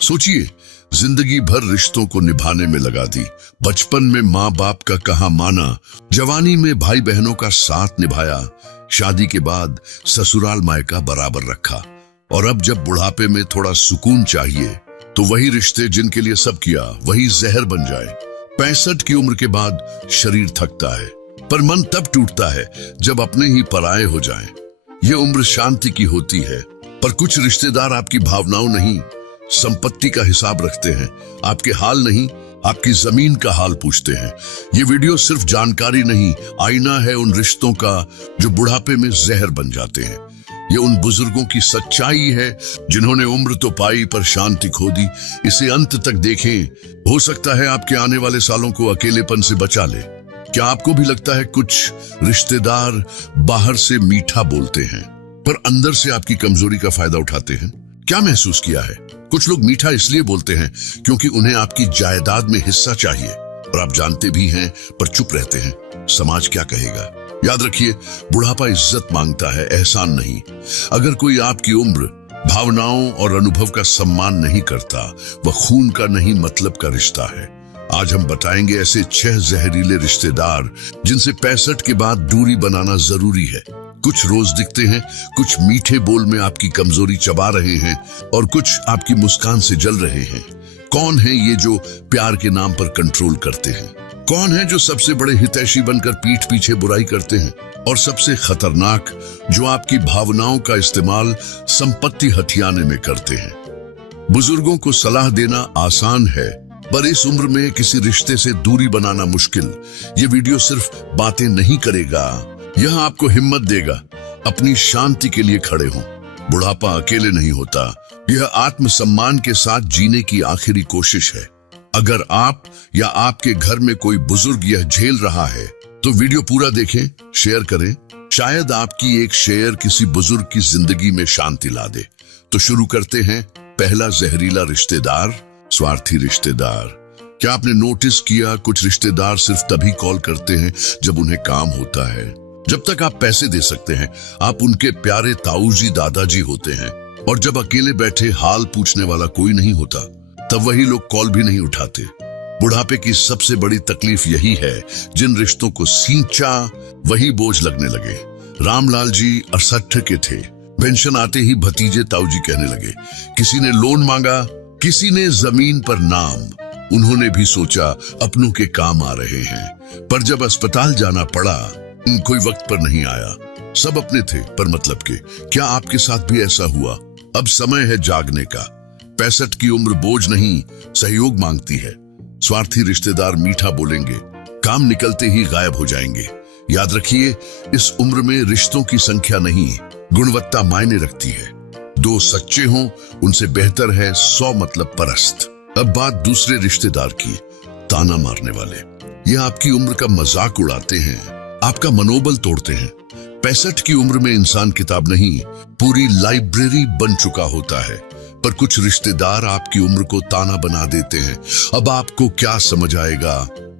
सोचिए, जिंदगी भर रिश्तों को निभाने में लगा दी। बचपन में माँ बाप का कहा माना, जवानी में भाई बहनों का साथ निभाया, शादी के बाद ससुराल मायका बराबर रखा, और अब जब बुढ़ापे में थोड़ा सुकून चाहिए तो वही रिश्ते जिनके लिए सब किया वही जहर बन जाए। 65 की उम्र के बाद शरीर थकता है, पर मन तब टूटता है जब अपने ही पराये हो जाएं। ये उम्र शांति की होती है, पर कुछ रिश्तेदार आपकी भावनाओं नहीं, संपत्ति का हिसाब रखते हैं। आपके हाल नहीं, आपकी जमीन का हाल पूछते हैं। ये वीडियो सिर्फ जानकारी नहीं, आईना है उन रिश्तों का जो बुढ़ापे में जहर बन जाते हैं। ये उन बुजुर्गों की सच्चाई है जिन्होंने उम्र तो पाई पर शांति खो दी। इसे अंत तक देखें, हो सकता है आपके आने वाले सालों को अकेलेपन से बचा ले। क्या आपको भी लगता है कुछ रिश्तेदार बाहर से मीठा बोलते हैं पर अंदर से आपकी कमजोरी का फायदा उठाते हैं? क्या महसूस किया है? कुछ लोग मीठा इसलिए बोलते हैं क्योंकि उन्हें आपकी जायदाद में हिस्सा चाहिए, और आप जानते भी हैं पर चुप रहते हैं। समाज क्या कहेगा? याद रखिए, बुढ़ापा इज्जत मांगता है, एहसान नहीं। अगर कोई आपकी उम्र, भावनाओं और अनुभव का सम्मान नहीं करता, वह खून का नहीं मतलब का रिश्ता है। आज हम बताएंगे ऐसे 6 जहरीले रिश्तेदार जिनसे 65 के बाद दूरी बनाना जरूरी है। कुछ रोज दिखते हैं, कुछ मीठे बोल में आपकी कमजोरी चबा रहे हैं, और कुछ आपकी मुस्कान से जल रहे हैं। कौन है ये जो प्यार के नाम पर कंट्रोल करते हैं? कौन है जो सबसे बड़े हितैषी बनकर पीठ पीछे बुराई करते हैं? और सबसे खतरनाक, जो आपकी भावनाओं का इस्तेमाल संपत्ति हथियाने में करते हैं। बुजुर्गों को सलाह देना आसान है, पर इस उम्र में किसी रिश्ते से दूरी बनाना मुश्किल। ये वीडियो सिर्फ बातें नहीं करेगा, यह आपको हिम्मत देगा। अपनी शांति के लिए खड़े हों। बुढ़ापा अकेले नहीं होता, यह आत्मसम्मान के साथ जीने की आखिरी कोशिश है। अगर आप या आपके घर में कोई बुजुर्ग यह झेल रहा है तो वीडियो पूरा देखें, शेयर करें। शायद आपकी एक शेयर किसी बुजुर्ग की जिंदगी में शांति ला दे। तो शुरू करते हैं। पहला जहरीला रिश्तेदार, स्वार्थी रिश्तेदार। क्या आपने नोटिस किया, कुछ रिश्तेदार सिर्फ तभी कॉल करते हैं जब उन्हें काम होता है। जब तक आप पैसे दे सकते हैं, आप उनके प्यारे ताऊजी दादाजी होते हैं, और जब अकेले बैठे हाल पूछने वाला कोई नहीं होता, तब वही लोग कॉल भी नहीं उठाते। बुढ़ापे की सबसे बड़ी तकलीफ यही है, जिन रिश्तों को सींचा वही बोझ लगने लगे। रामलाल जी 68 के थे, पेंशन आते ही भतीजे ताऊजी कहने लगे। किसी ने लोन मांगा, किसी ने जमीन पर नाम। उन्होंने भी सोचा अपनों के काम आ रहे हैं, पर जब अस्पताल जाना पड़ा, कोई वक्त पर नहीं आया। सब अपने थे पर मतलब के। क्या आपके साथ भी ऐसा हुआ? अब समय है जागने का। 65 की उम्र बोझ नहीं, सहयोग मांगती है। स्वार्थी रिश्तेदार मीठा बोलेंगे, काम निकलते ही गायब हो जाएंगे। याद रखिए, इस उम्र में रिश्तों की संख्या नहीं, गुणवत्ता मायने रखती है। 2 सच्चे हों, उनसे बेहतर है 100 मतलब परस्त। अब बात दूसरे रिश्तेदार की, ताना मारने वाले। ये आपकी उम्र का मजाक उड़ाते हैं, आपका मनोबल तोड़ते हैं। 65 की उम्र में इंसान किताब नहीं, पूरी लाइब्रेरी बन चुका होता है। पर कुछ रिश्तेदार आपकी उम्र को ताना बना देते हैं। अब आपको क्या समझ आएगा,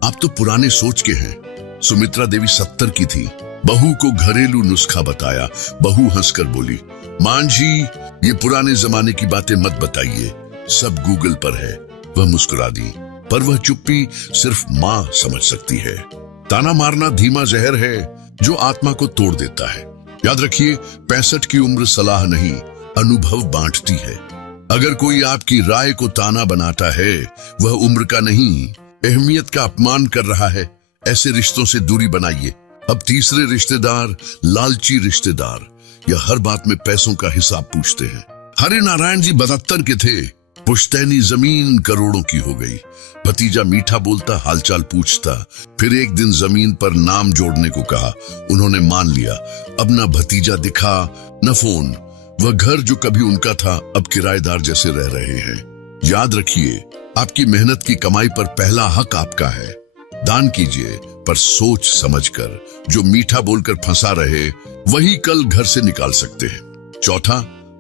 आप तो पुराने सोच के हैं। सुमित्रा देवी 70 की थी, बहू को घरेलू नुस्खा बताया। बहू हंसकर बोली, मां जी ये पुराने जमाने की बातें मत बताइए, सब गूगल पर है। वह मुस्कुरा दी, पर वह चुप्पी सिर्फ मां समझ सकती है। ताना मारना धीमा जहर है जो आत्मा को तोड़ देता है। याद रखिए, 65 की उम्र सलाह नहीं, अनुभव बांटती है। अगर कोई आपकी राय को ताना बनाता है, वह उम्र का नहीं, अहमियत का अपमान कर रहा है। ऐसे रिश्तों से दूरी बनाइए। अब तीसरे रिश्तेदार, लालची रिश्तेदार। यह हर बात में पैसों का हिसाब पूछते हैं। हरि नारायण जी 72 के थे, पुश्तैनी जमीन करोड़ों की हो गई। भतीजा मीठा बोलता, हालचाल पूछता, फिर एक दिन जमीन पर नाम जोड़ने को कहा। उन्होंने मान लिया। अब न भतीजा दिखा न फोन। वह घर जो कभी उनका था, अब किराएदार जैसे रह रहे हैं। याद रखिए, आपकी मेहनत की कमाई पर पहला हक आपका है। दान कीजिए, पर सोच समझकर। जो मीठा बोलकर फंसा रहे, वही कल घर से निकाल सकते हैं। चौथा,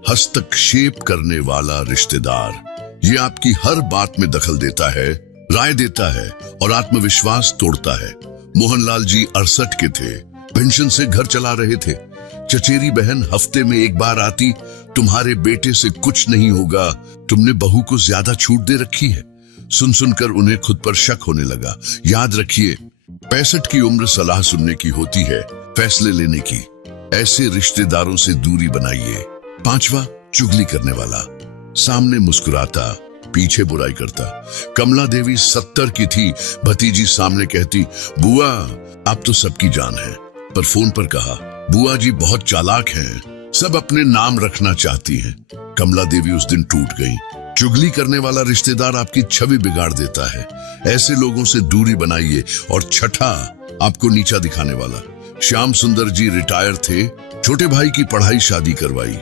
हस्तक्षेप करने वाला रिश्तेदार। ये आपकी हर बात में दखल देता है, राय देता है और आत्मविश्वास तोड़ता है। मोहनलाल जी 68 के थे, पेंशन से घर चला रहे थे। चचेरी बहन हफ्ते में एक बार आती, तुम्हारे बेटे से कुछ नहीं होगा, तुमने बहू को ज्यादा छूट दे रखी है। सुन सुनकर उन्हें खुद पर शक होने लगा। याद रखिए, 65 की उम्र सलाह सुनने की होती है, फैसले लेने की। ऐसे रिश्तेदारों से दूरी बनाइए। 5वां, चुगली करने वाला। सामने मुस्कुराता, पीछे बुराई करता। कमला देवी 70 की थी, भतीजी सामने कहती, बुआ आप तो सबकी जान है, पर फोन पर कहा, बुआ जी बहुत चालाक हैं, सब अपने नाम रखना चाहती हैं। कमला देवी उस दिन टूट गई। चुगली करने वाला रिश्तेदार आपकी छवि बिगाड़ देता है, ऐसे लोगों से दूरी बनाइए। और छठा, आपको नीचा दिखाने वाला। श्याम सुंदर जी रिटायर थे, छोटे भाई की पढ़ाई शादी करवाई।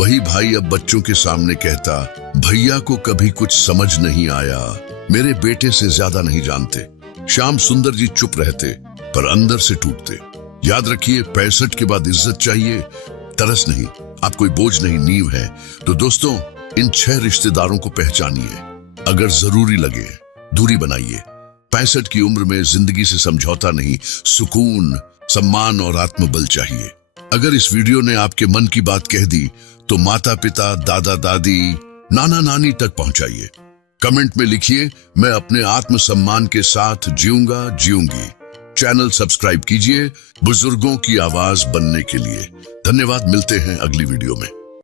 वही भाई अब बच्चों के सामने कहता, भैया को कभी कुछ समझ नहीं आया, मेरे बेटे से ज्यादा नहीं जानते। श्याम सुंदर जी चुप रहते, पर अंदर से टूटते। याद रखिए, 65 के बाद इज्जत चाहिए, तरस नहीं। आप कोई बोझ नहीं, नींव है। तो दोस्तों, इन 6 रिश्तेदारों को पहचानिए। अगर जरूरी लगे दूरी बनाइए। 65 की उम्र में जिंदगी से समझौता नहीं, सुकून, सम्मान और आत्मबल चाहिए। अगर इस वीडियो ने आपके मन की बात कह दी तो माता पिता, दादा दादी, नाना नानी तक पहुंचाइए। कमेंट में लिखिए, मैं अपने आत्मसम्मान के साथ जीऊंगा, जीऊंगी। चैनल सब्सक्राइब कीजिए बुजुर्गों की आवाज बनने के लिए। धन्यवाद, मिलते हैं अगली वीडियो में।